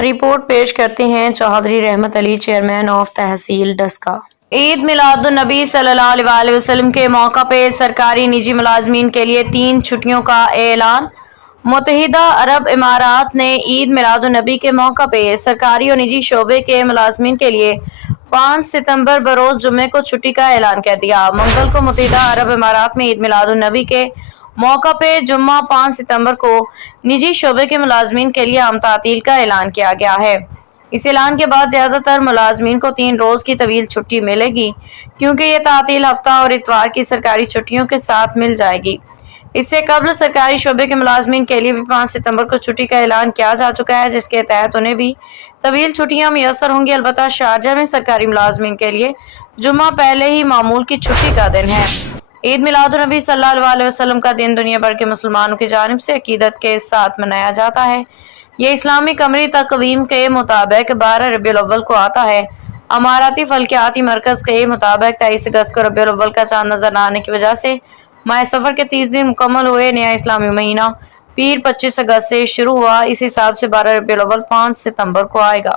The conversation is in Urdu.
رپورٹ پیش کرتے ہیں چودھری رحمت علی، چیئرمین آف تحصیل ڈسکہ۔ عید میلاد النبی صلی اللہ علیہ وسلم کے موقع پہ سرکاری نجی ملازمین کے لیے 3 چھٹیوں کا اعلان۔ متحدہ عرب امارات نے عید میلاد النبی کے موقع پہ سرکاری اور نجی شعبے کے ملازمین کے لیے 5 ستمبر بروز جمعے کو چھٹی کا اعلان کر دیا۔ منگل کو متحدہ عرب امارات میں عید میلاد النبی کے موقع پہ جمعہ 5 ستمبر کو نجی شعبے کے ملازمین کے لیے عام تعطیل کا اعلان کیا گیا ہے۔ اس اعلان کے بعد زیادہ تر ملازمین کو 3 روز کی طویل چھٹی ملے گی، کیونکہ یہ تعطیل ہفتہ اور اتوار کی سرکاری چھٹیوں کے ساتھ مل جائے گی۔ اس سے قبل سرکاری شعبے کے ملازمین کے لیے بھی 5 ستمبر کو چھٹی کا اعلان کیا جا چکا ہے، جس کے تحت انہیں بھی طویل چھٹیاں میسر ہوں گی۔ البتہ شارجہ میں سرکاری ملازمین کے لیے جمعہ پہلے ہی معمول کی چھٹی کا دن ہے۔ عید میلاد النبی صلی اللہ علیہ وسلم کا دن دنیا بھر کے مسلمانوں کی جانب سے عقیدت کے ساتھ منایا جاتا ہے۔ یہ اسلامی قمری تقویم کے مطابق 12 ربیع الاول کو آتا ہے۔ اماراتی فلکیاتی مرکز کے مطابق 23 اگست کو ربیع الاول کا چاند نظر نہ آنے کی وجہ سے ماہ سفر کے 30 دن مکمل ہوئے۔ نیا اسلامی مہینہ پیر 25 اگست سے شروع ہوا۔ اس حساب سے 12 ربیع الاول 5 ستمبر کو آئے گا۔